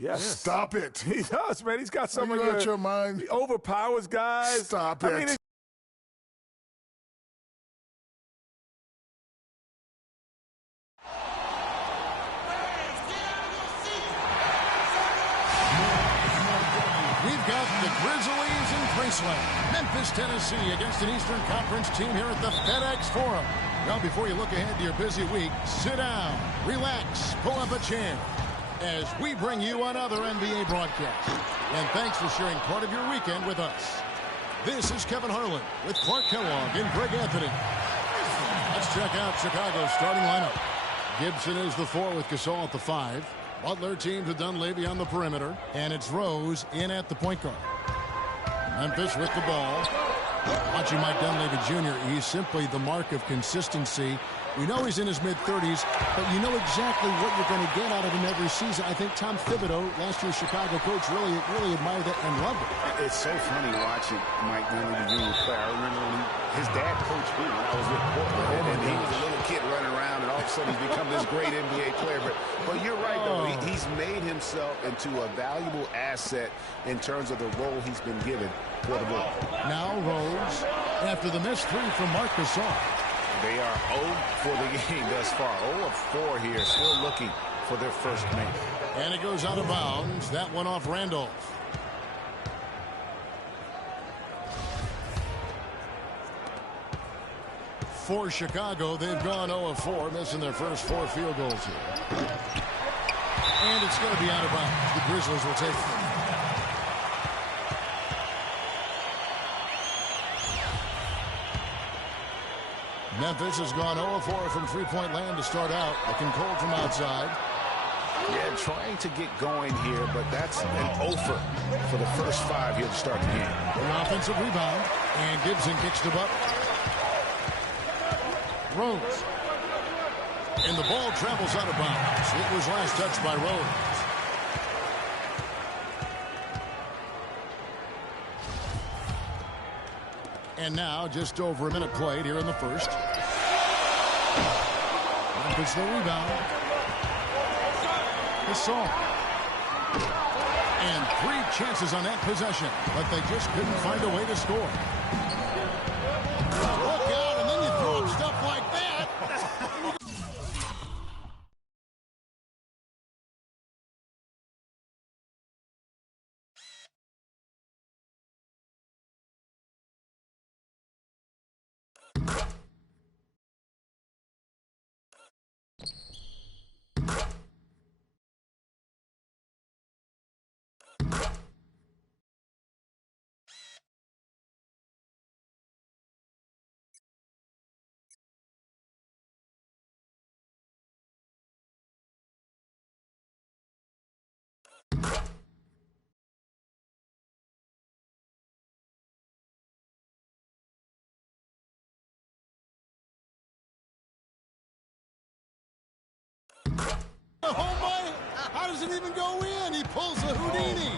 Yes. Stop it. He does, man. He's got some Are of you out your mind? He overpowers guys. Stop I it. mean, We've got the Grizzlies in Graceland, Memphis, Tennessee, against an Eastern Conference team here at the FedEx Forum. Now, before you look ahead to your busy week, sit down, relax, pull up a chair as we bring you another NBA broadcast. And thanks for sharing part of your weekend with us. This is Kevin Harlan with Clark Kellogg and Greg Anthony. Let's check out Chicago's starting lineup. Gibson is the 4 with Gasol at the 5. Butler teams with Dunleavy on the perimeter. And it's Rose in at the point guard. Memphis with the ball. Watching Mike Dunleavy Jr., he's simply the mark of consistency. We know he's in his mid-30s, but you know exactly what you're going to get out of him every season. I think Tom Thibodeau, last year's Chicago coach, really admired that and loved it. It's so funny watching Mike Dunleavy Jr. play. I remember when his dad coached me when I was with Portland, and he was a little kid running around, and all of a sudden he's become this great NBA player. But you're right, though. He's made himself into a valuable asset in terms of the role he's been given for the ball. Now Rose, after the missed 3 from Marc Gasol. They are 0 for the game thus far. 0 of 4 here, still looking for their first make. And it goes out of bounds. That one off Randolph. For Chicago, they've gone 0 of 4, missing their first 4 field goals here. And it's going to be out of bounds. The Grizzlies will take it. Memphis has gone 0 of 4 from three-point land to start out. Looking cold from outside. Yeah, trying to get going here, but that's an offer for the first 5 here to start the game. An offensive rebound, and Gibson kicks to Butler. Rose. And the ball travels out of bounds. It was last touched by Rose. And now, just over a minute played here in the first. Memphis the rebound. Gasol. And 3 chances on that possession, but they just couldn't find a way to score. Look out, and then you throw up stuff like that. Oh, my. How does it even go in? He pulls a Houdini.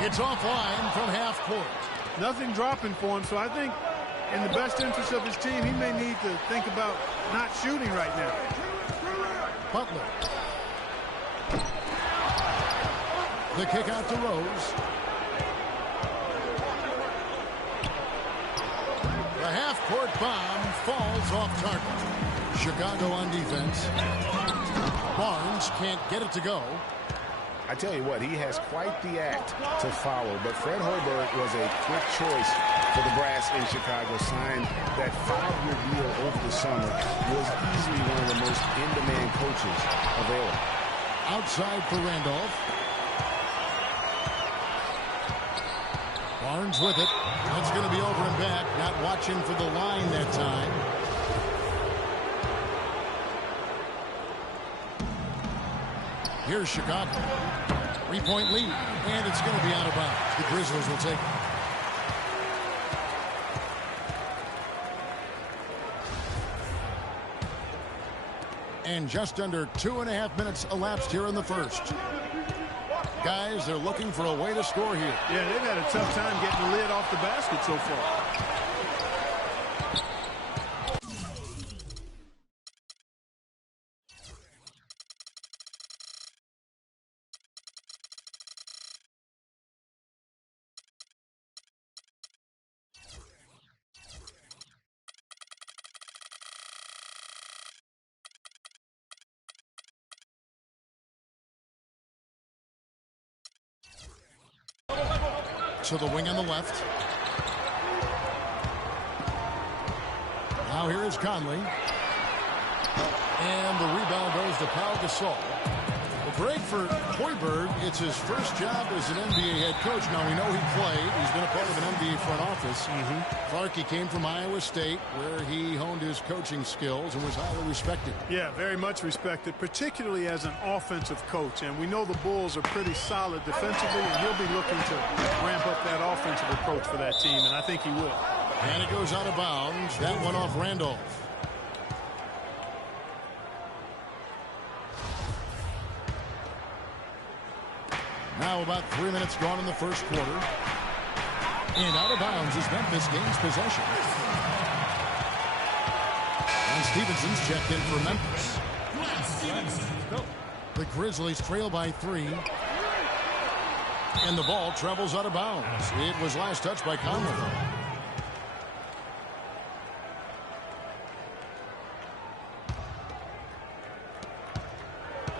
It's offline from half court. Nothing dropping for him, so I think in the best interest of his team, he may need to think about not shooting right now. Butler. The kick out to Rose. The half-court bomb falls off target. Chicago on defense. Barnes can't get it to go. I tell you what, he has quite the act to follow, but Fred Hoiberg was a quick choice for the brass in Chicago. Signed that 5-year deal over the summer. Was easily one of the most in-demand coaches available. Outside for Randolph. Barnes with it. That's going to be over and back. Not watching for the line that time. Here's Chicago. 3-point lead. And it's going to be out of bounds. The Grizzlies will take it. And just under 2.5 minutes elapsed here in the first. Guys, they're looking for a way to score here. Yeah, they've had a tough time getting the lid off the basket so far. to the wing on the left. Now here is Conley. And the rebound goes to Pau Gasol. Well, Greg, for Hoiberg, it's his first job as an NBA head coach. Now, we know he played. He's been a part of an NBA front office. Clark, he came from Iowa State, where he honed his coaching skills and was highly respected. Yeah, very much respected, particularly as an offensive coach. And we know the Bulls are pretty solid defensively, and he'll be looking to ramp up that offensive approach for that team, and I think he will. And it goes out of bounds. That one off Randolph. Now about 3 minutes gone in the first quarter. And out of bounds as Memphis gains possession. And Stevenson's checked in for Memphis. The Grizzlies trail by 3. And the ball travels out of bounds. It was last touched by Conley.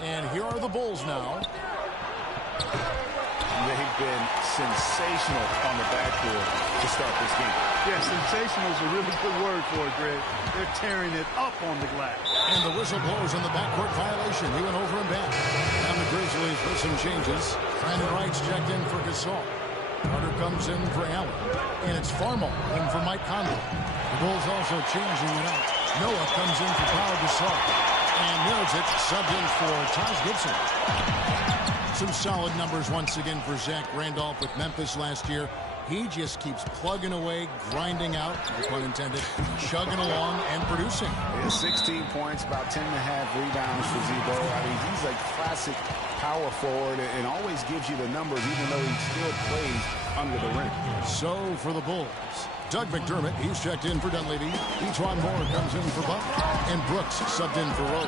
And here are the Bulls now. They've been sensational on the backboard to start this game. Yeah, sensational is a really good word for it, Greg. They're tearing it up on the glass. And the whistle blows on the backcourt violation. He went over and back. And the Grizzlies with some changes. Brandon Wright's checked in for Gasol. Carter comes in for Allen. And it's Farmall in for Mike Conley. The Bulls also changing it up. Noah comes in for Pau Gasol. And Mirotic subbed in for Taj Gibson. Some solid numbers once again for Zach Randolph with Memphis last year. He just keeps plugging away, grinding out, no pun intended, chugging along and producing. Yeah, 16 points, about 10.5 rebounds for Z-Bo. I mean, he's a classic power forward and always gives you the numbers even though he still plays under the rim. So for the Bulls, Doug McDermott, he's checked in for Dunleavy. Etwan Moore comes in for Butler. And Brooks subbed in for Rose.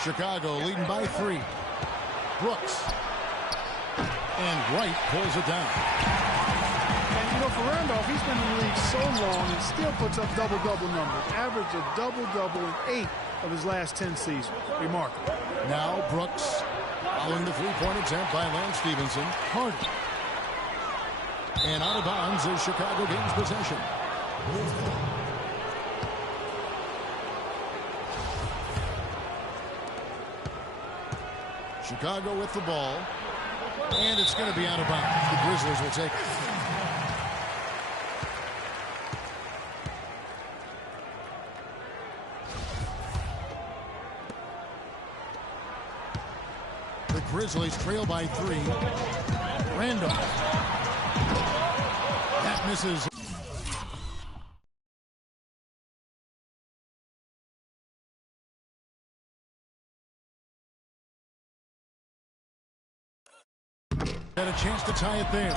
Chicago leading by 3. Brooks. And Wright pulls it down. And, you know, for Randolph, he's been in the league so long and still puts up double-double numbers. Average of double-double in 8 of his last 10 seasons. Remarkable. Now Brooks following the three-point attempt by Lance Stevenson. Harden. And out of bounds as Chicago gains possession. Chicago with the ball. And it's going to be out of bounds. The Grizzlies will take it. The Grizzlies trail by 3. Randolph. That misses. Had a chance to tie it there.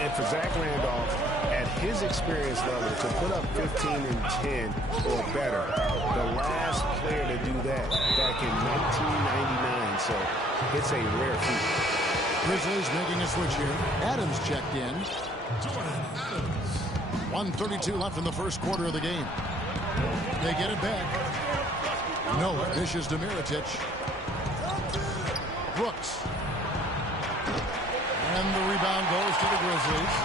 And for Zach Randolph, at his experience level, to put up 15 and 10 or better, the last player to do that back in 1999. So it's a rare feat. Grizzlies making a switch here. Adams checked in. 1:32 left in the first quarter of the game. They get it back. Noah dishes to Mirotic. Brooks. And the rebound goes to the Grizzlies.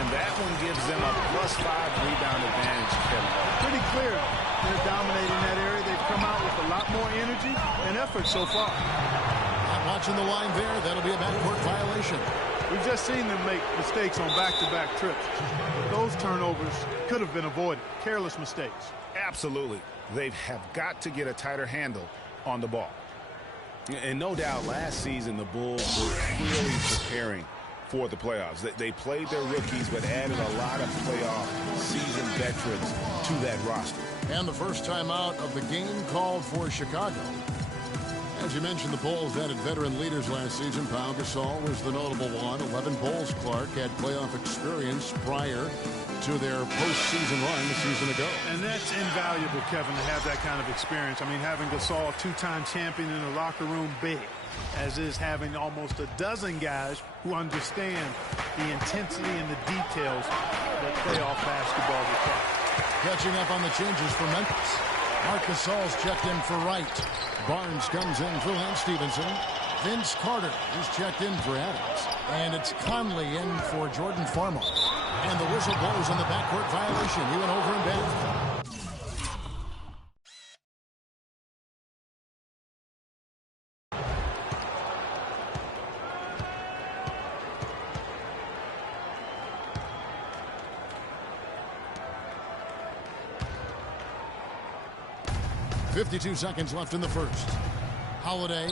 And that one gives them a +5 rebound advantage, Kevin. Pretty clear. They're dominating that area. They've come out with a lot more energy and effort so far. Not watching the line there. That'll be a backcourt violation. We've just seen them make mistakes on back-to-back trips. Those turnovers could have been avoided. Careless mistakes. Absolutely. They have got to get a tighter handle on the ball. And no doubt last season the Bulls were really preparing for the playoffs. They played their rookies but added a lot of playoff seasoned veterans to that roster. And the first time out of the game called for Chicago. As you mentioned, the Bulls added veteran leaders last season. Pau Gasol was the notable one. 11 Bulls. Clark had playoff experience prior to their postseason run a season ago. And that's invaluable, Kevin, to have that kind of experience. I mean, having Gasol, two-time champion in the locker room, big, as is having almost a dozen guys who understand the intensity and the details that playoff basketball requires. Catching up on the changes for Memphis. Marc Gasol's checked in for Wright. Barnes comes in for Lance Stevenson. Vince Carter is checked in for Adams. And it's Conley in for Jordan Farmer. And the whistle blows on the backcourt violation. He went over and back. .52 seconds left in the first. Holiday.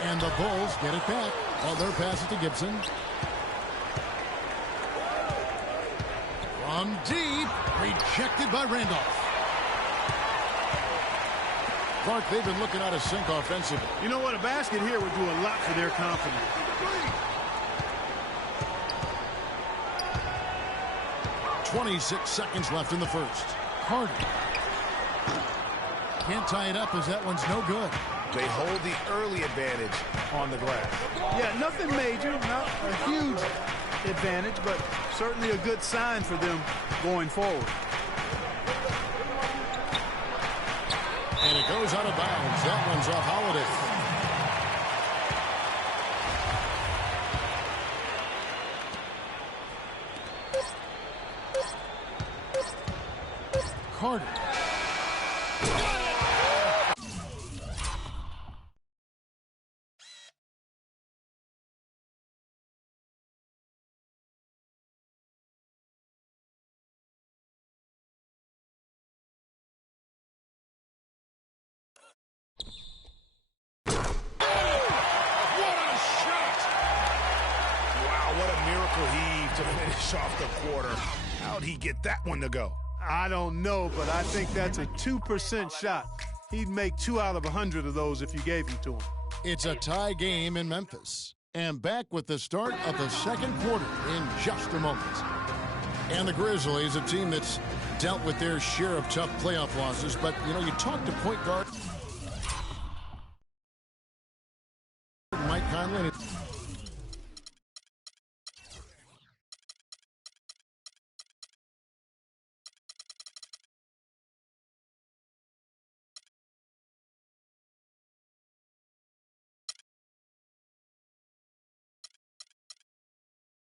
And the Bulls get it back. While their pass it to Gibson. From deep. Rejected by Randolph. Clark, they've been looking out of sync offensively. You know what? A basket here would do a lot for their confidence. 26 seconds left in the first. Carter. Can't tie it up as that one's no good. They hold the early advantage on the glass. Yeah, nothing major, not a huge advantage, but certainly a good sign for them going forward. And it goes out of bounds. That one's off Holiday. Carter. To finish off the quarter. How'd he get that one to go? I don't know, but I think that's a 2% shot. He'd make 2 out of 100 of those if you gave them to him. It's a tie game in Memphis. And back with the start of the second quarter in just a moment. And the Grizzlies, a team that's dealt with their share of tough playoff losses. But, you know, you talk to point guard Mike Conley.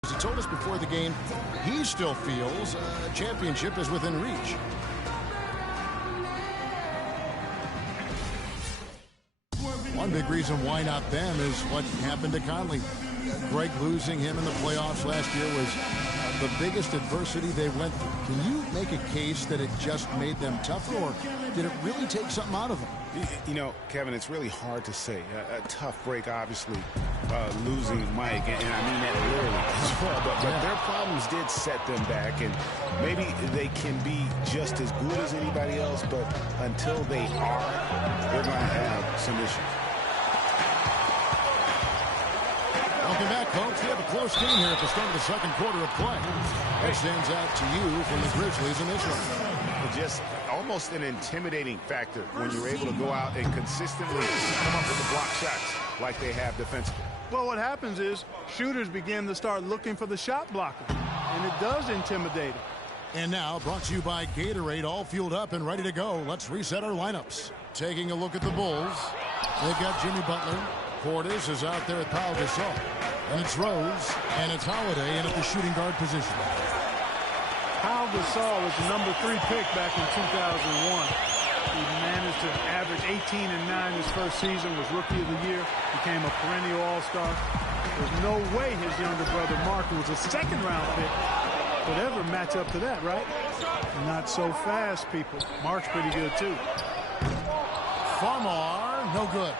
He told us before the game he still feels a championship is within reach. One big reason why not them is what happened to Conley. Greg losing him in the playoffs last year was the biggest adversity they went through. Can you make a case that it just made them tougher, or did it really take something out of them? You know, Kevin, it's really hard to say. A tough break, obviously, losing Mike, and I mean that literally as well. But their problems did set them back, and maybe they can be just as good as anybody else, but until they are, they're going to have some issues. Welcome back, folks. We have a close game here at the start of the second quarter of play. What stands out to you from the Grizzlies in this one? Just almost an intimidating factor when you're able to go out and consistently come up with the block shots like they have defensively. Well, what happens is shooters begin to start looking for the shot blocker, and it does intimidate them. And now, brought to you by Gatorade, all fueled up and ready to go. Let's reset our lineups. Taking a look at the Bulls. They've got Jimmy Butler. Portis is out there at Pau Gasol. And it's Rose, and it's Holiday in at the shooting guard position. Pau Gasol was the #3 pick back in 2001. He managed to average 18 and 9 his first season, was Rookie of the Year, became a perennial All-Star. There's no way his younger brother Mark, who was a second-round pick, would ever match up to that, right? Not so fast, people. Mark's pretty good, too. Farmar, no good.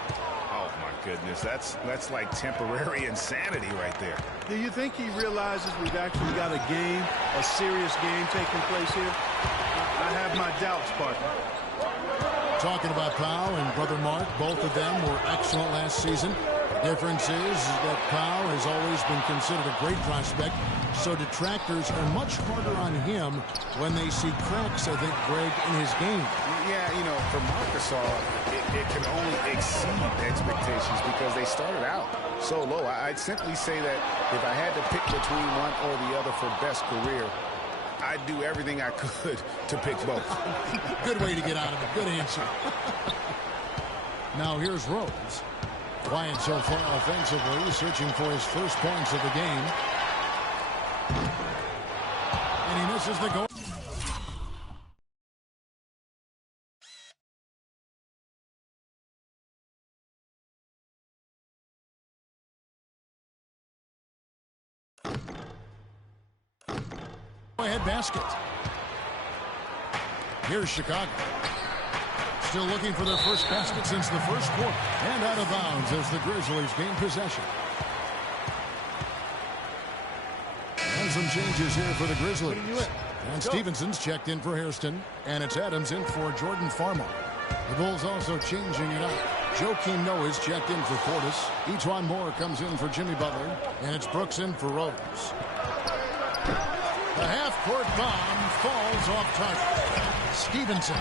Goodness, that's like temporary insanity right there. Do you think he realizes we've actually got a game, a serious game taking place here? I have my doubts, partner. Talking about Pau and brother Mark, both of them were excellent last season. The difference is that Pau has always been considered a great prospect, so detractors are much harder on him when they see cracks, I think, Greg, in his game. Yeah, you know, for Marc Gasol, it can only exceed expectations because they started out so low. I'd simply say that if I had to pick between one or the other for best career, I'd do everything I could to pick both. Good way to get out of it. Good answer. Now here's Rose. Quiet so far offensively, searching for his first points of the game. And he misses the goal. Ahead basket. Here's Chicago. Still looking for their first basket since the first quarter. And out of bounds as the Grizzlies gain possession. And some changes here for the Grizzlies. And Stevenson's checked in for Hairston. And it's Adams in for Jordan Farmer. The Bulls also changing it up. Joakim Noah is checked in for Portis. Etuan Moore comes in for Jimmy Butler. And it's Brooks in for Rose. The half-court bomb falls off target. Stevenson.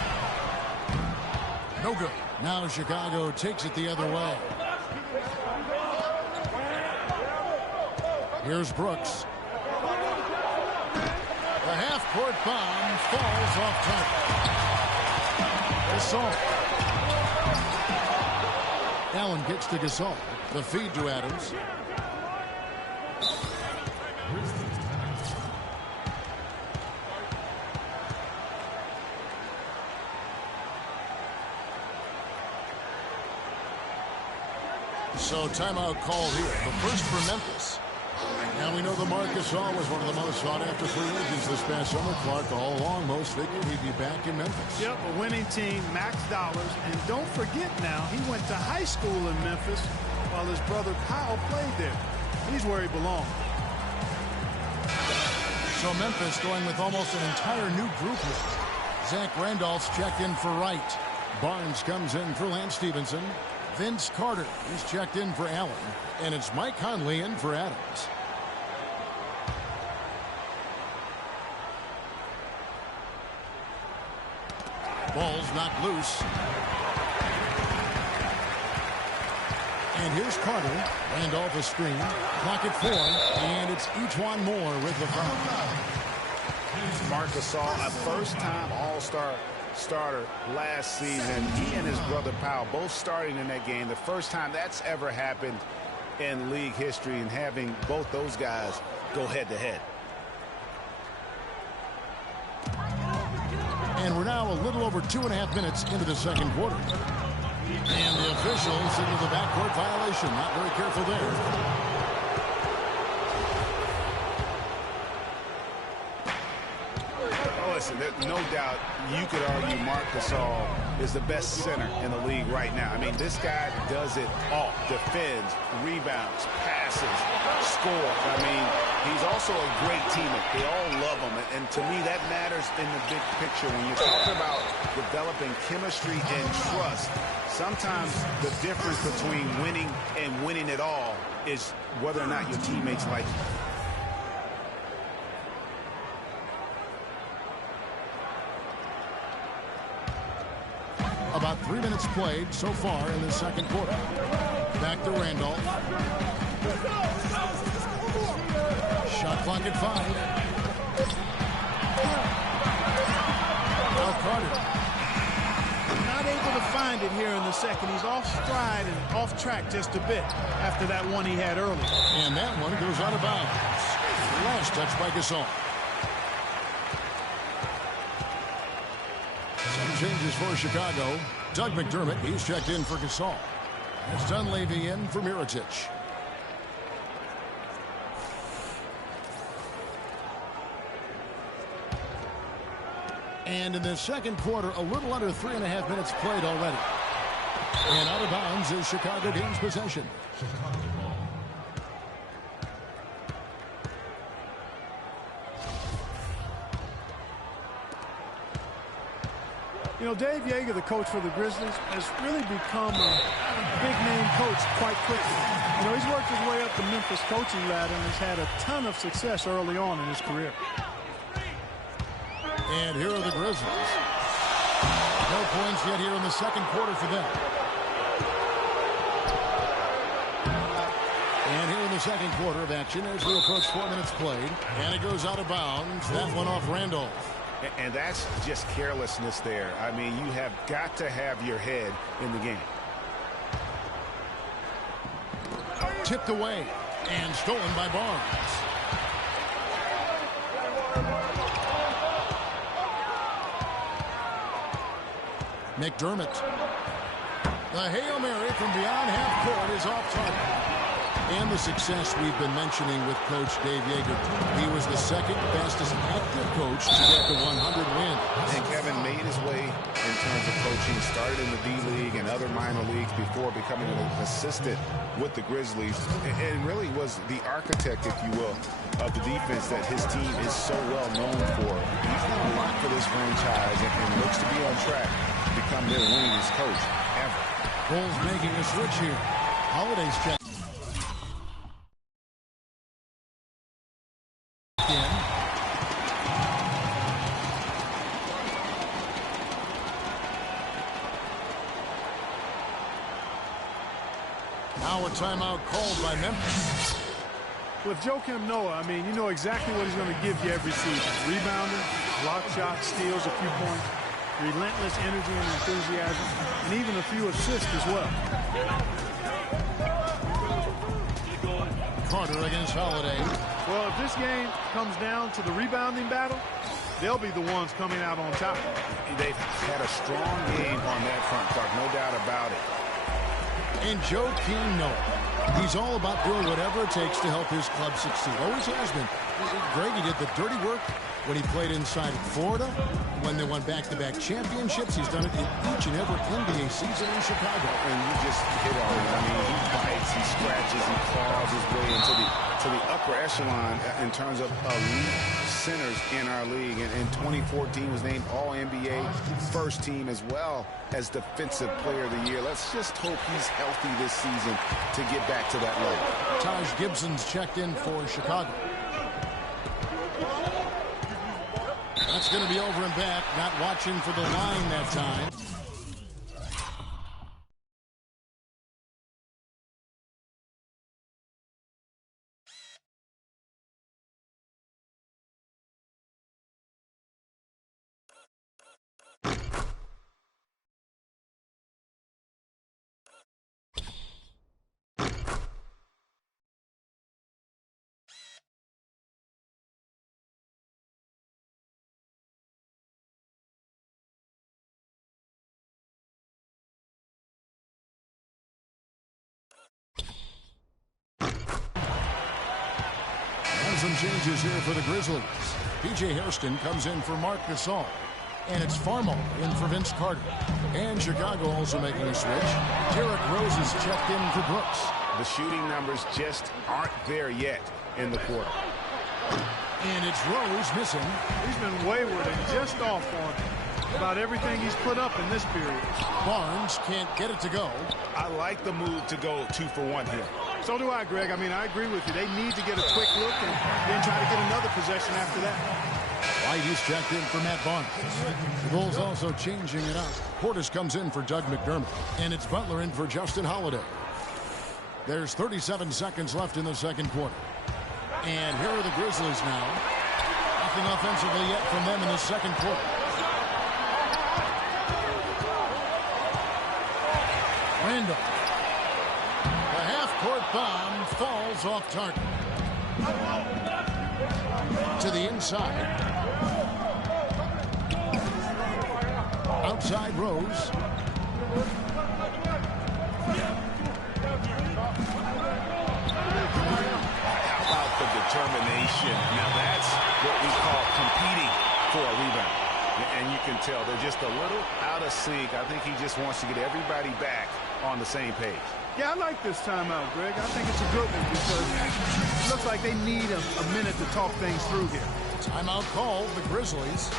No good. Now Chicago takes it the other way. Here's Brooks. The half-court bomb falls off target. Gasol. Allen gets to Gasol. The feed to Adams. So timeout called here. The first for Memphis. Now we know that Marc Gasol was one of the most sought-after free agents this past summer. Clark all along most figured he'd be back in Memphis. Yep, a winning team, max dollars. And don't forget now, he went to high school in Memphis while his brother Powell played there. He's where he belongs. So Memphis going with almost an entire new group here. Zach Randolph's checked in for Wright. Barnes comes in for Lance Stevenson. Vince Carter is checked in for Allen. And it's Mike Conley in for Adams. Ball's knocked loose. And here's Carter. Randolph a screen. Clock at 4. And it's Etuan Moore with the foul. Marc Gasol, a first-time All-Star starter last season. He and his brother Powell both starting in that game. The first time that's ever happened in league history, and having both those guys go head-to-head. And we're now a little over 2.5 minutes into the second quarter. And the official signaled the backcourt violation. Not very careful there. Listen, no doubt you could argue Marc Gasol is the best center in the league right now. I mean, this guy does it all. Defends, rebounds, passes, scores. I mean, he's also a great teammate. They all love him. And to me, that matters in the big picture. When you're talking about developing chemistry and trust, sometimes the difference between winning and winning it all is whether or not your teammates like you. About 3 minutes played so far in the second quarter. Back to Randolph. Shot clock at 5. Now Carter. Not able to find it here in the second. He's off stride and off track just a bit after that one he had earlier. And that one goes out of bounds. Last touch by Gasol. Some changes for Chicago. Doug McDermott, he's checked in for Gasol. It's Dunleavy in for Mirotic. And in the second quarter, a little under 3.5 minutes played already. And out of bounds as Chicago gains possession. You know, Dave Yeager, the coach for the Grizzlies, has really become a big-name coach quite quickly. You know, he's worked his way up the Memphis coaching ladder and has had a ton of success early on in his career. And here are the Grizzlies. No points yet here in the second quarter for them. And here in the second quarter of action as we approach 4 minutes played. And it goes out of bounds. That one off Randolph. And that's just carelessness there. I mean, you have got to have your head in the game. Tipped away and stolen by Barnes. McDermott. The Hail Mary from beyond half court is off target. And the success we've been mentioning with Coach Dave Yeager. He was the second fastest active coach to get to 100 wins. And Kevin made his way in terms of coaching. Started in the D-League and other minor leagues before becoming an assistant with the Grizzlies. And really was the architect, if you will, of the defense that his team is so well known for. He's done a lot for this franchise and looks to be on track to become their winningest coach ever. Bulls making a switch here. Holiday's check. Now a timeout called by Memphis. With Joakim Noah, I mean, you know exactly what he's going to give you every season. Rebounding, block shots, steals, a few points, relentless energy and enthusiasm, and even a few assists as well. Carter against Holiday. Well, if this game comes down to the rebounding battle, they'll be the ones coming out on top. They've had a strong game on that front, Clark, no doubt about it. And Joakim Noah. He's all about doing whatever it takes to help his club succeed. Always has been. Greg, he did the dirty work when he played inside of Florida. When they won back-to-back championships, he's done it in each and every NBA season in Chicago. And you just hit on it. I mean, he bites, he scratches, he claws his way into the upper echelon in terms of elite centers in our league. And in 2014 was named All-NBA first team as well as Defensive Player of the Year. Let's just hope he's healthy this season to get back to that level. Taj Gibson's checked in for Chicago. That's going to be over and back. Not watching for the line that time. Some changes here for the Grizzlies. P.J. Hairston comes in for Marc Gasol. And it's Farmo in for Vince Carter. And Chicago also making a switch. Derrick Rose is checked in for Brooks. The shooting numbers just aren't there yet in the quarter. And it's Rose missing. He's been wayward and just off on about everything he's put up in this period. Barnes can't get it to go. I like the move to go 2 for 1 here. So do I, Greg. I mean, I agree with you. They need to get a quick look and then try to get another possession after that. White is checked in for Matt Barnes. The Bulls also changing it up. Portis comes in for Doug McDermott. And it's Butler in for Justin Holiday. There's 37 seconds left in the second quarter. And here are the Grizzlies now. Nothing offensively yet from them in the second quarter. Randall. The half-court bomb falls off target. To the inside. Outside Rose. How about the determination? Now that's what we call competing for a rebound. And you can tell they're just a little out of sync. I think he just wants to get everybody back on the same page. Yeah, I like this timeout, Greg. I think it's a good one because it looks like they need a minute to talk things through here. Timeout called, the Grizzlies.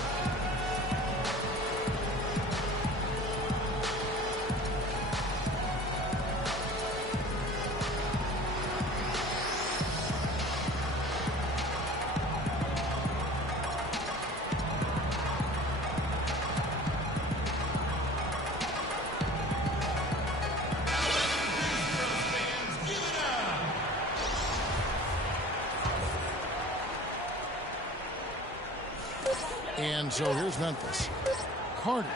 And so here's Memphis. Carter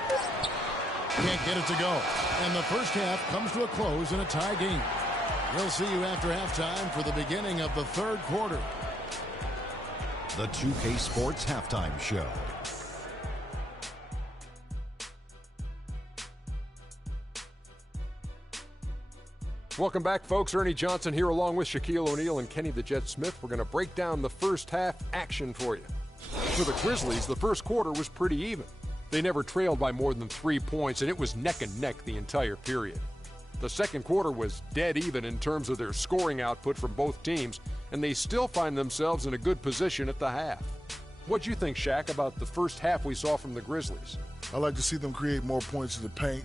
can't get it to go. And the first half comes to a close in a tie game. We'll see you after halftime for the beginning of the third quarter. The 2K Sports Halftime Show. Welcome back, folks. Ernie Johnson here along with Shaquille O'Neal and Kenny the Jet Smith. We're going to break down the first half action for you. For the Grizzlies, the first quarter was pretty even. They never trailed by more than 3 points, and it was neck and neck the entire period. The second quarter was dead even in terms of their scoring output from both teams, and they still find themselves in a good position at the half. What'd you think, Shaq, about the first half we saw from the Grizzlies? I like to see them create more points in the paint.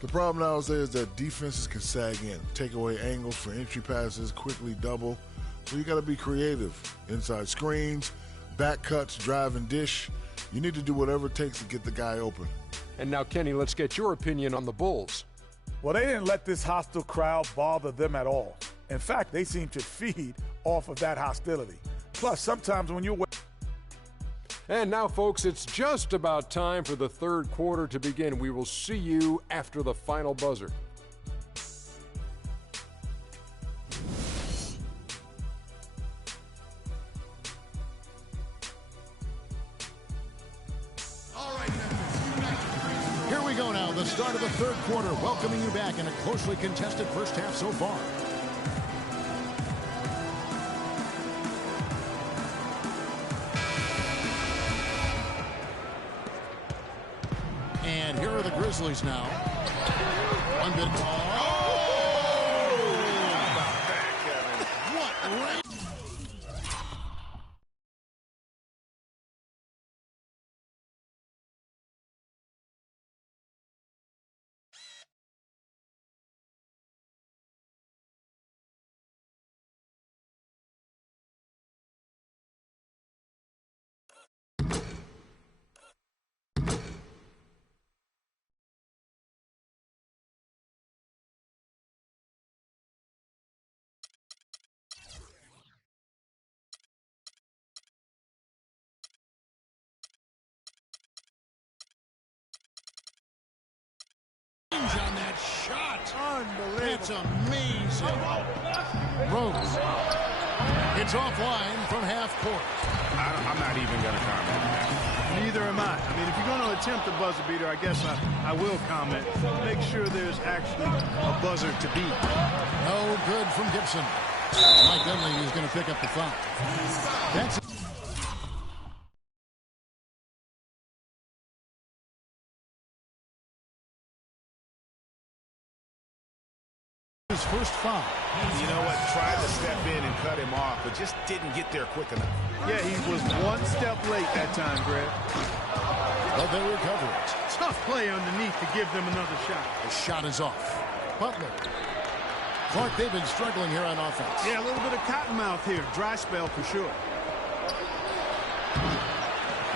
The problem now is that defenses can sag in, take away angles for entry passes, quickly double. So you got to be creative. Inside screens, back cuts, drive and dish. You need to do whatever it takes to get the guy open. And now, Kenny, let's get your opinion on the Bulls. Well, they didn't let this hostile crowd bother them at all. In fact, they seem to feed off of that hostility. Plus, sometimes when you're... And now, folks, it's just about time for the third quarter to begin. We will see you after the final buzzer. Here we go now, the start of the third quarter, welcoming you back in a closely contested first half so far. And here are the Grizzlies now. One bit. How about that, Kevin? What rain! On that shot. Unbelievable. That's amazing. Rose. It's offline from half court. I'm not even going to comment on that. Neither am I. I mean, if you're going to attempt a buzzer beater, I guess I will comment. Make sure there's actually a buzzer to beat. No good from Gibson. Mike Dunleavy is going to pick up the foul. That's his first foul. You know what? Tried to step in and cut him off, but just didn't get there quick enough. Yeah, he was one step late that time, Greg. But they recover it. Tough play underneath to give them another shot. The shot is off. Butler. Clark, they've been struggling here on offense. Yeah, a little bit of cottonmouth here. Dry spell for sure.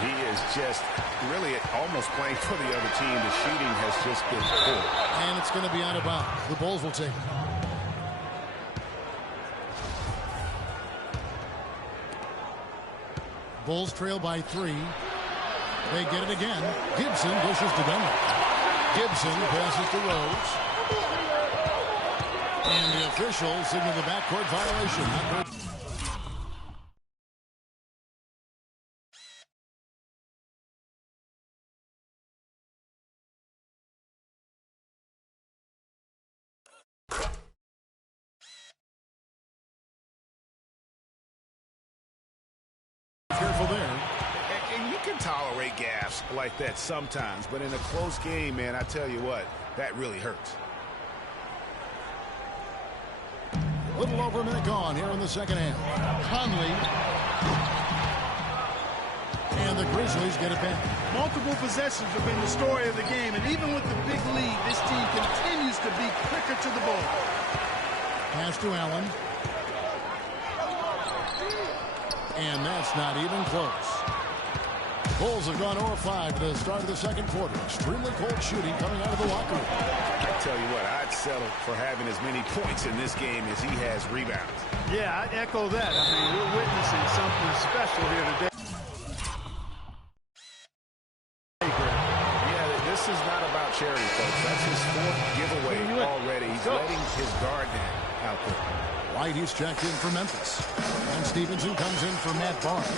He is just really almost playing for the other team. The shooting has just been poor. And it's going to be out of bounds. The Bulls will take it. Bulls trail by 3. They get it again. Gibson dishes to Dunlap. Gibson passes to Rose. And the officials signal the backcourt violation. Not good. Careful there. And you can tolerate gaffes like that sometimes, but in a close game, man, I tell you what, that really hurts. A little over a minute gone here in the second half. Conley. And the Grizzlies get it back. Multiple possessions have been the story of the game, and even with the big lead, this team continues to be quicker to the ball. Pass to Allen. And that's not even close. The Bulls have gone 0-5 to the start of the second quarter. Extremely cold shooting coming out of the locker room. I tell you what, I'd settle for having as many points in this game as he has rebounds. Yeah, I echo that. I mean, we're witnessing something special here today. Yeah, this is not about charity, folks. That's his fourth giveaway already. He's letting his guard down. out there. White, he's checked in for Memphis. And Stevenson comes in for Matt Barnes.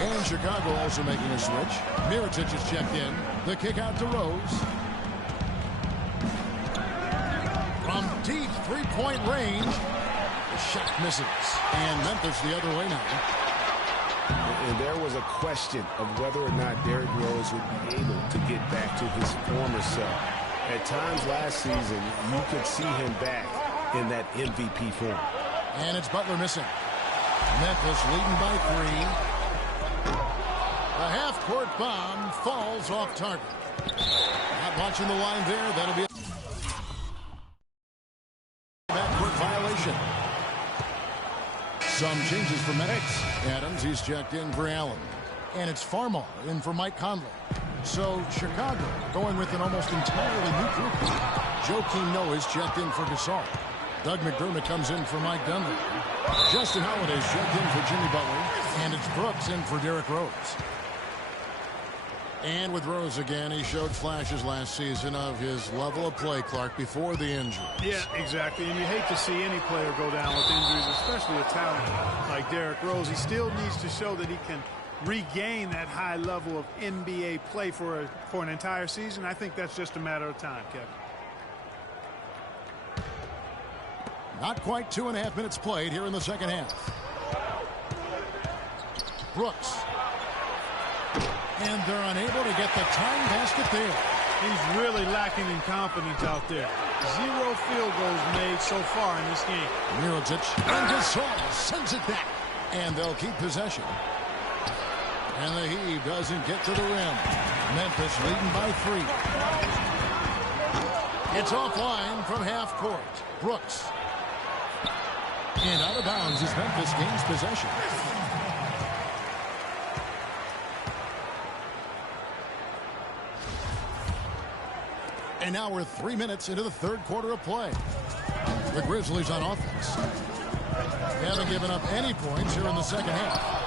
And Chicago also making a switch. Mirotic is checked in. The kick out to Rose. From deep three-point range, the shot misses. And Memphis the other way now. And there was a question of whether or not Derrick Rose would be able to get back to his former self. At times last season, you could see him back in that MVP form. And it's Butler missing. Memphis leading by 3. The half-court bomb falls off target. Not watching the line there. That'll be a backcourt violation. Some changes for Memphis. Adams, he's checked in for Allen. And it's Farmar in for Mike Conley. So Chicago going with an almost entirely new group. Joakim Noah is checked in for Gasol. Doug McDermott comes in for Mike Dunleavy. Justin Holiday's checked in for Jimmy Butler. And it's Brooks in for Derrick Rose. And with Rose again, he showed flashes last season of his level of play, Clark, before the injury. Yeah, exactly. And you hate to see any player go down with injuries, especially a talent like Derrick Rose. He still needs to show that he can regain that high level of NBA play for an entire season. I think that's just a matter of time, Kevin. Not quite 2.5 minutes played here in the second half. Brooks. And they're unable to get the tying basket there. He's really lacking in confidence out there. 0 field goals made so far in this game. Mirotic and Gasol sends it back. And they'll keep possession. And the heave doesn't get to the rim. Memphis leading by 3. It's offline from half court. Brooks. And out of bounds as Memphis gains possession. And now we're 3 minutes into the third quarter of play. The Grizzlies on offense. They haven't given up any points here in the second half.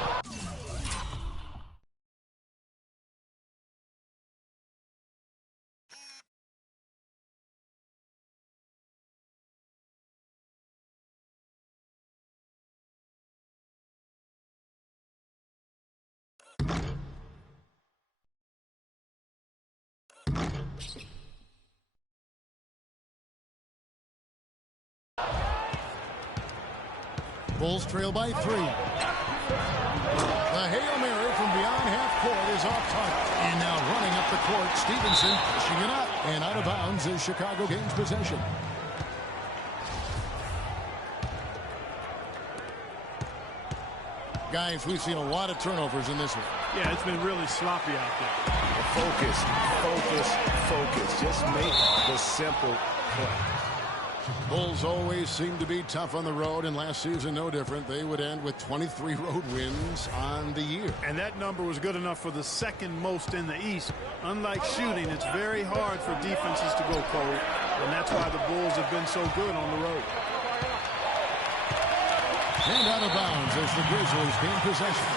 Bulls trail by 3. The Hail Mary from beyond half court is off target. And now running up the court, Stevenson pushing it up. And out of bounds as Chicago gains possession. Guys, we've seen a lot of turnovers in this one. Yeah, it's been really sloppy out there. Focus, focus, focus. Just make the simple play. Bulls always seem to be tough on the road, and last season no different. They would end with 23 road wins on the year. And that number was good enough for the second most in the East. Unlike shooting, it's very hard for defenses to go cold, and that's why the Bulls have been so good on the road. And out of bounds as the Grizzlies gain possession.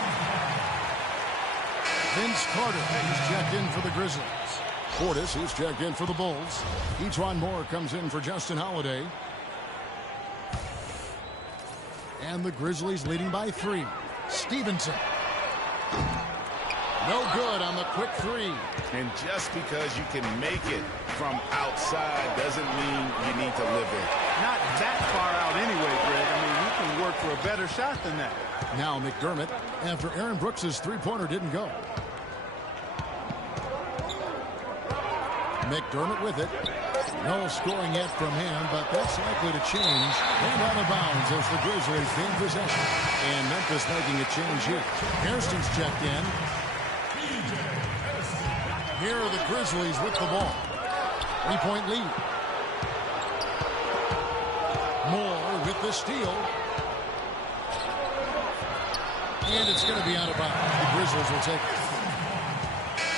Vince Carter is checked in for the Grizzlies. Portis is checked in for the Bulls. Etwan Moore comes in for Justin Holiday. And the Grizzlies leading by 3. Stevenson. No good on the quick 3. And just because you can make it from outside doesn't mean you need to live it. Not that far out anyway, Greg. I mean, you can work for a better shot than that. Now McDermott after Aaron Brooks' three-pointer didn't go. McDermott with it. No scoring yet from him, but that's likely to change. And out of bounds as the Grizzlies gain possession. And Memphis making a change here. Hairston's checked in. Here are the Grizzlies with the ball. 3-point lead. Moore with the steal. And it's going to be out of bounds. The Grizzlies will take it.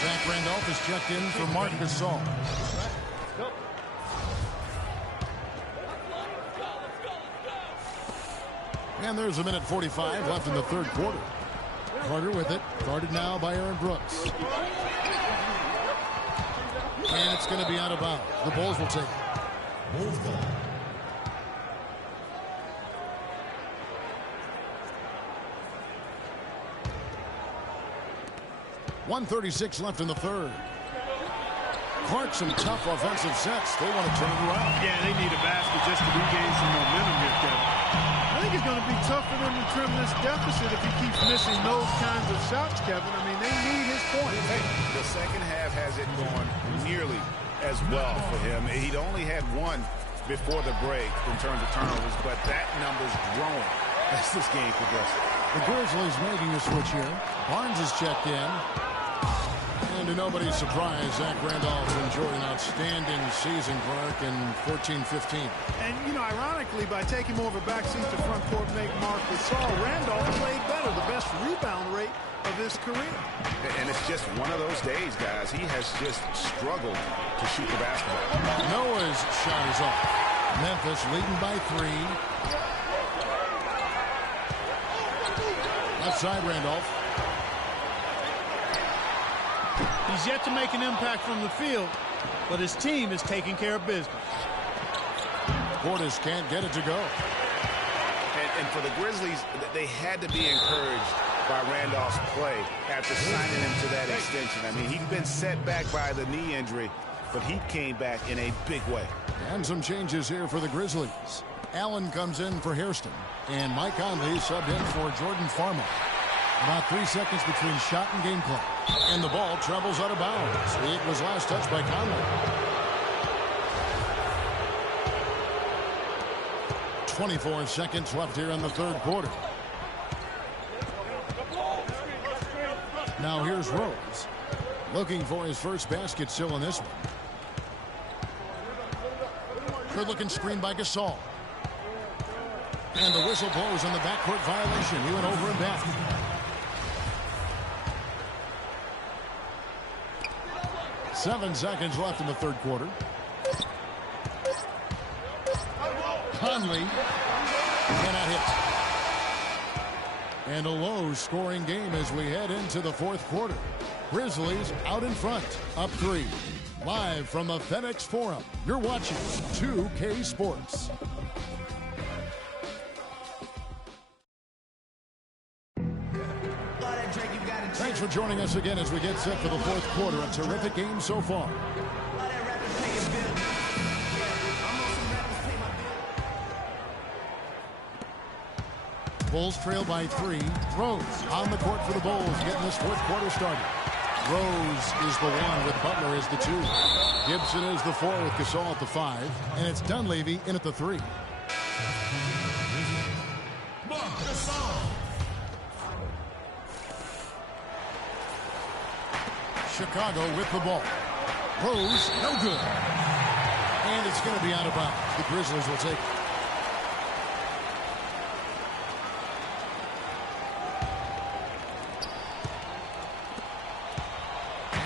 Zach Randolph is checked in for Marc Gasol. And there's 1:45 left in the third quarter. Carter with it. Guarded now by Aaron Brooks. And it's going to be out of bounds. The Bulls will take it. 1:36 left in the third. Clark, some tough offensive sets. They want to turn it around. Yeah, they need a basket just to regain some momentum here, Kevin. I think it's going to be tough for them to trim this deficit if he keeps missing those kinds of shots, Kevin. I mean, they need his point. Hey, the second half hasn't gone nearly as well for him. He'd only had one before the break in terms of turnovers, but that number's growing as this game progresses. The Grizzlies making a switch here. Barnes is checked in. And to nobody's surprise, Zach Randolph enjoyed an outstanding season, Clark, in 14-15. And, you know, ironically, by taking more of a backseat to front court make Mark Gasol, Randolph played better, the best rebound rate of his career. And it's just one of those days, guys. He has just struggled to shoot the basketball. Noah's shot is off. Memphis leading by 3. Left side, Randolph. He's yet to make an impact from the field, but his team is taking care of business. Portis can't get it to go. And for the Grizzlies, they had to be encouraged by Randolph's play after signing him to that extension. I mean, he'd been set back by the knee injury, but he came back in a big way. And some changes here for the Grizzlies. Allen comes in for Hairston, and Mike Conley subbed in for Jordan Farmer. About 3 seconds between shot and game clock. And the ball travels out of bounds. It was last touched by Conley. 24 seconds left here in the third quarter. Now here's Rose. Looking for his first basket still in this one. Good looking screen by Gasol. And the whistle blows on the backcourt violation. He went over and back. Seven seconds left in the third quarter. Conley cannot hit. And a low scoring game as we head into the fourth quarter. Grizzlies out in front, up 3. Live from the FedEx Forum, you're watching 2K Sports. Thanks for joining us again as we get set for the fourth quarter. A terrific game so far. Bulls trail by 3. Rose on the court for the Bulls, getting this fourth quarter started. Rose is the 1 with Butler as the 2. Gibson is the 4 with Gasol at the 5. And it's Dunleavy in at the 3. Chicago with the ball. Rose, no good. And it's going to be out of bounds. The Grizzlies will take it.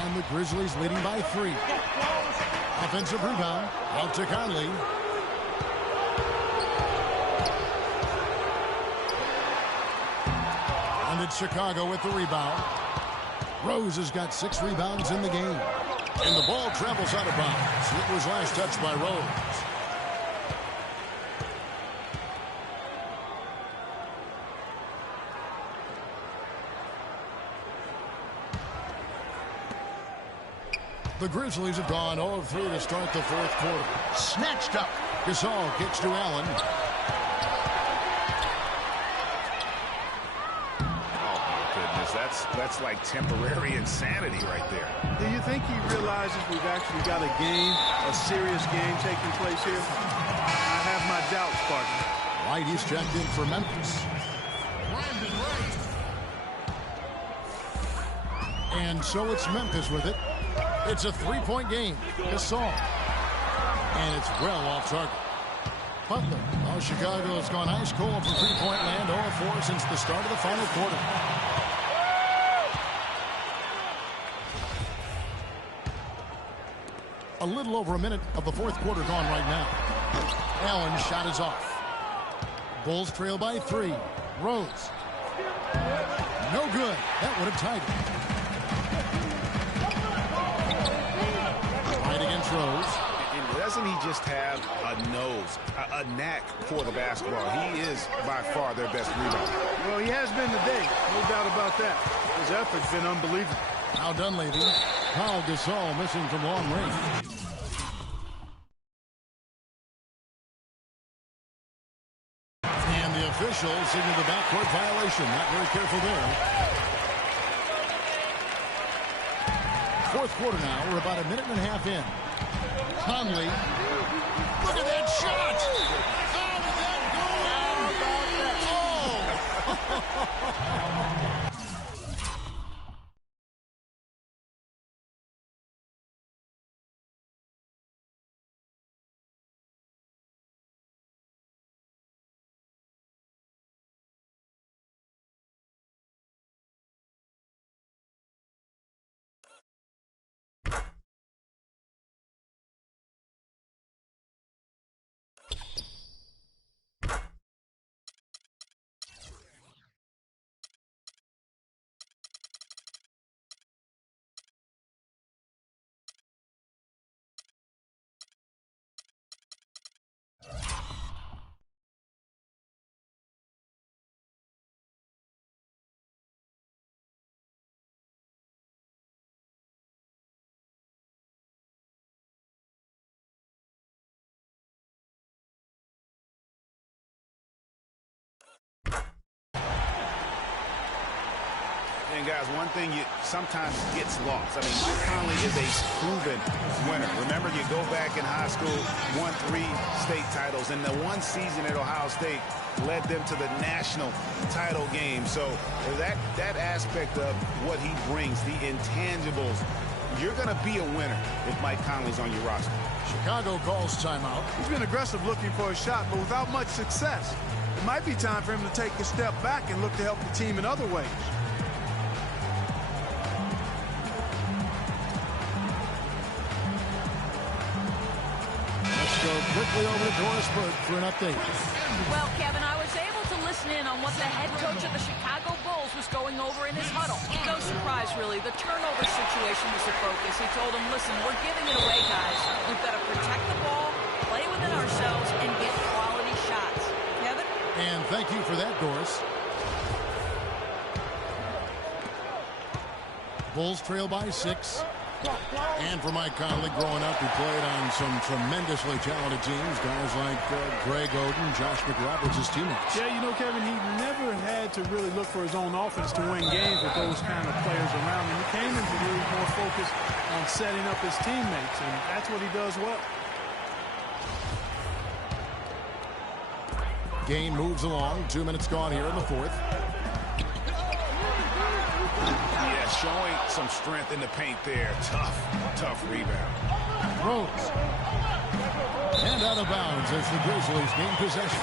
And the Grizzlies leading by 3. Offensive rebound. Out to Conley. And it's Chicago with the rebound. Rose has got 6 rebounds in the game. And the ball travels out of bounds. It was last touched by Rose. The Grizzlies have gone 0 of 3 to start the fourth quarter. Snatched up. Gasol kicks to Allen. That's like temporary insanity right there. Do you think he realizes we've actually got a game, a serious game taking place here? I have my doubts, partner. White is checked in for Memphis. And so it's Memphis with it. It's a 3-point game. Gasol. And it's well off target. Butler. Oh, Chicago has gone ice cold from three-point land. 0-4 since the start of the final quarter. A little over a minute of the fourth quarter gone right now. Allen's shot is off. Bulls trail by 3. Rose. No good. That would have tied it. Right against Rose. And doesn't he just have a nose, a knack for the basketball? He is by far their best rebounder. Well, he has been today. No doubt about that. His effort's been unbelievable. Now Dunleavy. Paul Gasol missing from long range. And the official signaled the backcourt violation. Not very careful there. Fourth quarter now. We're about a minute and a half in. Conley. Look at that shot. How did that go in? Oh! And guys, one thing you sometimes gets lost. I mean, Mike Conley is a proven winner. Remember, you go back in high school, won 3 state titles, and the one season at Ohio State led them to the national title game. So that aspect of what he brings, the intangibles, you're going to be a winner if Mike Conley's on your roster. Chicago calls timeout. He's been aggressive looking for a shot, but without much success. It might be time for him to take a step back and look to help the team in other ways. Go quickly over to Doris Burke for an update. Well, Kevin, I was able to listen in on what the head coach of the Chicago Bulls was going over in his huddle. No surprise, really. The turnover situation was the focus. He told them, listen, we're giving it away, guys. We've got to protect the ball, play within ourselves, and get quality shots. Kevin? And thank you for that, Doris. Bulls trail by 6. And for Mike Conley, growing up, he played on some tremendously talented teams. Guys like Greg Oden, Josh McRoberts, his teammates. Yeah, you know, Kevin, he never had to really look for his own offense to win games with those kind of players around him. He came into the league more focused on setting up his teammates, and that's what he does well. Game moves along. 2 minutes gone here in the fourth. Yeah, showing some strength in the paint there. Tough rebound. Rose. And out of bounds as the Grizzlies gain possession.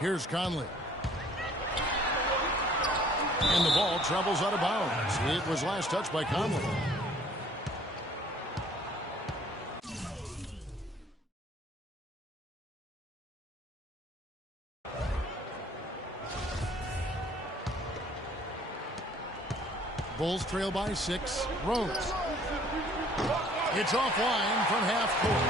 Here's Conley. And the ball travels out of bounds. It was last touched by Conley. Bulls trail by 6. Rose. It's offline from half court.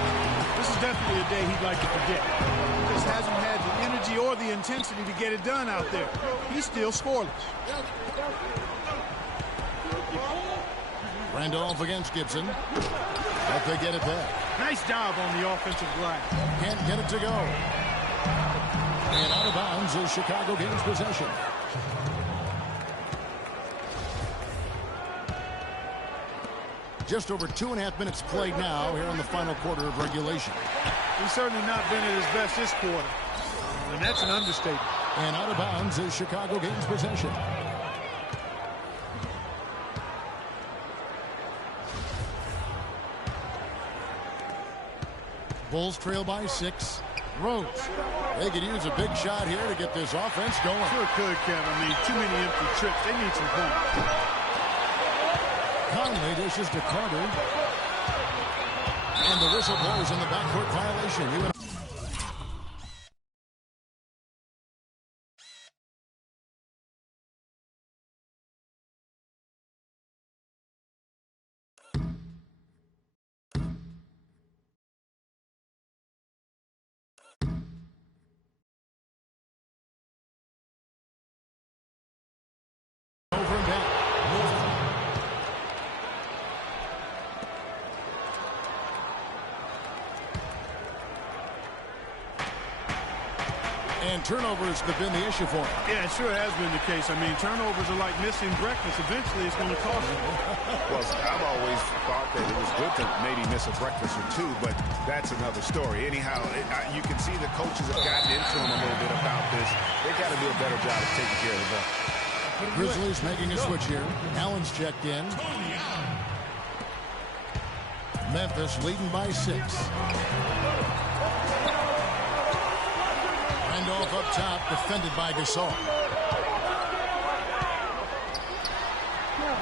This is definitely a day he'd like to forget. He just hasn't had the energy or the intensity to get it done out there. He's still scoreless. Randolph against Gibson. But they get it back. Nice job on the offensive glass. Can't get it to go. And out of bounds as Chicago gains possession. Just over 2.5 minutes played now here in the final quarter of regulation. He's certainly not been at his best this quarter. And that's an understatement. And out of bounds as Chicago gains possession. Bulls trail by 6. Rose. They could use a big shot here to get this offense going. Sure could, Kevin. I mean, too many empty trips. They need some points. Conley dishes to Carter. And the whistle blows in the backcourt violation. turnovers have been the issue for him. Yeah, it sure has been the case. I mean, turnovers are like missing breakfast. Eventually, it's going to cost you. Well, I've always thought that it was good to maybe miss a breakfast or two, but that's another story. Anyhow, you can see the coaches have gotten into him a little bit about this. They've got to do a better job of taking care of the ball. Grizzlies making a switch here. Allen's checked in. Memphis leading by 6. Randolph up top, defended by Gasol.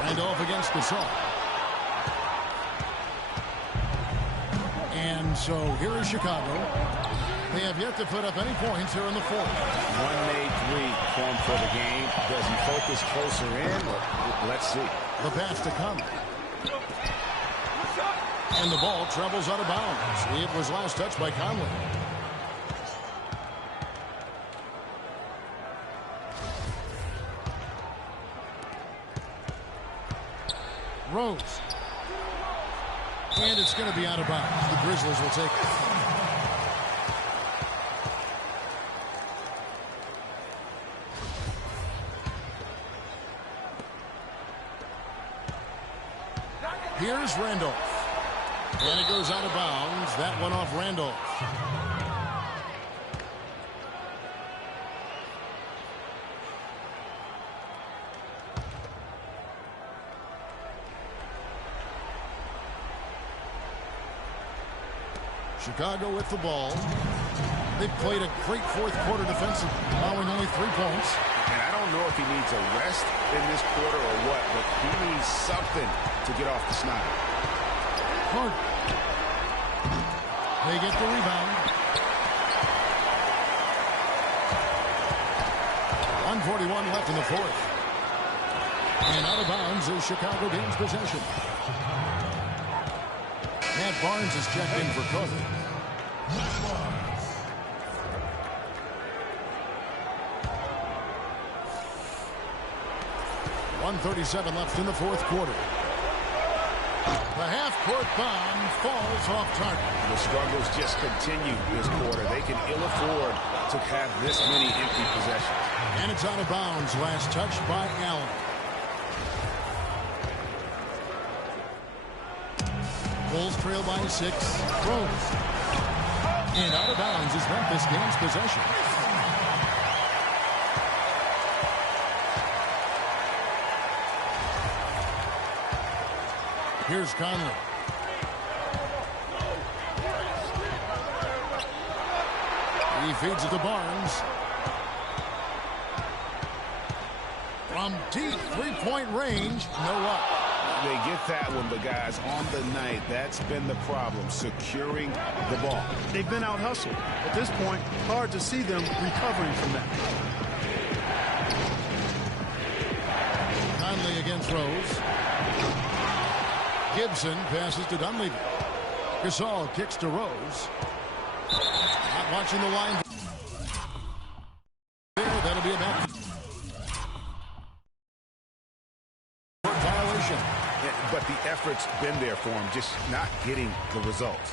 Randolph against Gasol. And so here is Chicago. They have yet to put up any points here in the fourth. One made three form for the game. Does he focus closer in? Let's see. The pass to Conley. And the ball travels out of bounds. It was last touched by Conley. Rose. And it's going to be out of bounds. The Grizzlies will take it. Here's Randolph. And it goes out of bounds. That one off Randolph. Chicago with the ball. They've played a great fourth quarter defensive, allowing only 3 points. And I don't know if he needs a rest in this quarter or what, but he needs something to get off the snide. Hard. They get the rebound. 1:41 left in the fourth. And out of bounds is Chicago gains possession. Matt Barnes is checked in for cover. .137 left in the fourth quarter. The half-court bomb falls off target. The struggles just continue this quarter. They can ill afford to have this many empty possessions. And it's out of bounds. Last touch by Allen. Bulls trail by 6. Rose. And out of bounds as Memphis gains possession. Here's Conley. He feeds it to Barnes. From deep three-point range, no up. They get that one, but guys, on the night, that's been the problem, securing the ball. They've been out-hustled. At this point, hard to see them recovering from that. Conley against Rose. Gibson passes to Dunleavy. Gasol kicks to Rose. Not watching the line. There, that'll be a back. Violation. But the effort's been there for him, just not getting the results.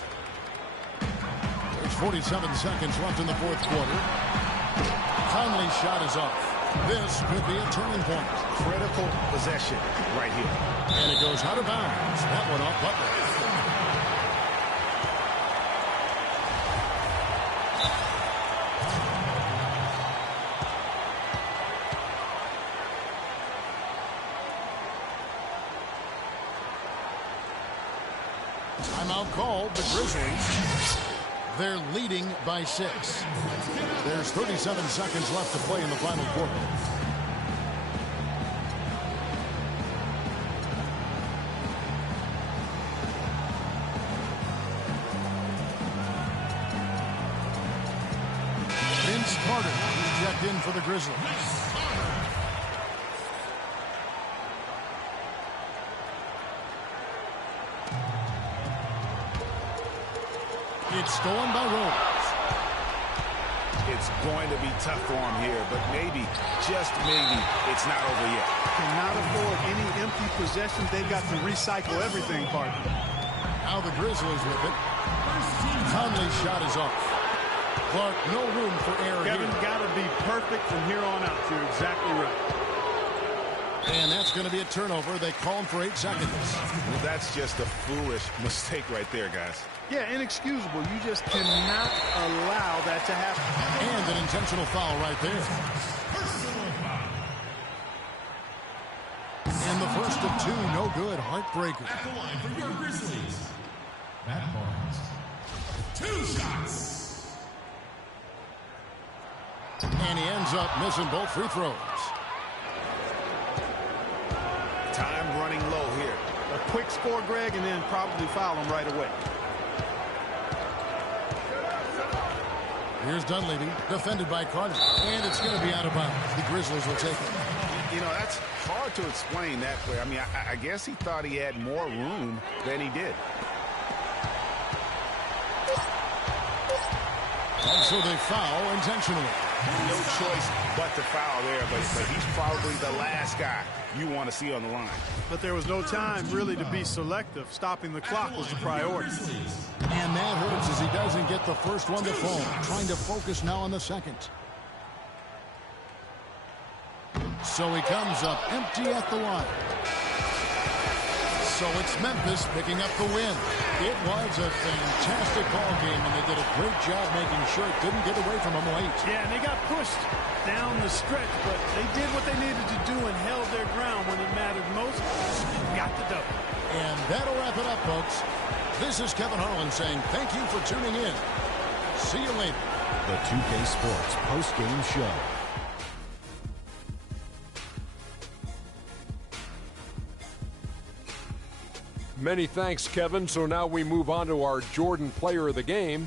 There's 47 seconds left in the fourth quarter. Conley's shot is off. This could be a turning point. Critical possession right here. And it goes out of bounds. That one off Butler. Timeout called. The Grizzlies. They're leading by 6. There's 37 seconds left to play in the final quarter. Vince Carter is checked in for the Grizzlies. It's stolen by Rose. It's going to be tough for him here, but maybe, just maybe, it's not over yet. Cannot afford any empty possessions. They've got to recycle everything, partner. Now the Grizzlies with it. Conley's shot is off. Clark, no room for error Kevin, here. got to be perfect from here on out. You're exactly right. And that's going to be a turnover. They call him for 8 seconds. Well, that's just a foolish mistake right there, guys. Yeah, inexcusable. You just cannot allow that to happen. And an intentional foul right there. And the first of 2, no good. Heartbreaker. At the line for your Grizzlies, Matt Barnes. 2 shots. And he ends up missing both free throws. Time running low here. A quick score, Greg, and then probably foul him right away. Here's Dunleavy, defended by Carter. And it's going to be out of bounds. The Grizzlies will take it. You know, that's hard to explain that way. I mean, I guess he thought he had more room than he did. And so they foul intentionally. No choice but to foul there, but he's probably the last guy you want to see on the line. But there was no time really to be selective. Stopping the clock was the priority. And that hurts as he doesn't get the first one to fall. Trying to focus now on the second. So he comes up empty at the line. So it's Memphis picking up the win. It was a fantastic ball game, and they did a great job making sure it didn't get away from them late. Yeah, and they got pushed down the stretch, but they did what they needed to do and held their ground when it mattered most. Got the double. And that'll wrap it up, folks. This is Kevin Harlan saying thank you for tuning in. See you later. The 2K Sports post-game show. Many thanks, Kevin. So now we move on to our Jordan player of the game,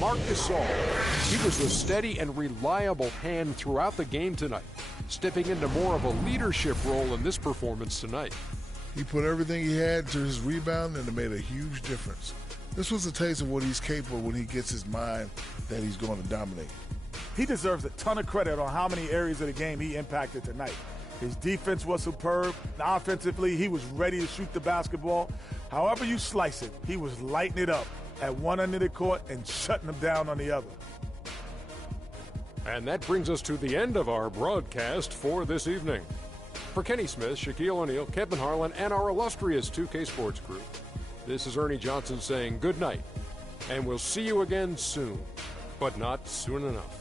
Marc Gasol. He was a steady and reliable hand throughout the game tonight, stepping into more of a leadership role in this performance tonight. He put everything he had to his rebound, and it made a huge difference. This was a taste of what he's capable when he gets his mind that he's going to dominate. He deserves a ton of credit on how many areas of the game he impacted tonight. His defense was superb. Offensively, he was ready to shoot the basketball. However you slice it, he was lighting it up at one end of the court and shutting them down on the other. And that brings us to the end of our broadcast for this evening. For Kenny Smith, Shaquille O'Neal, Kevin Harlan, and our illustrious 2K Sports crew, this is Ernie Johnson saying good night, and we'll see you again soon, but not soon enough.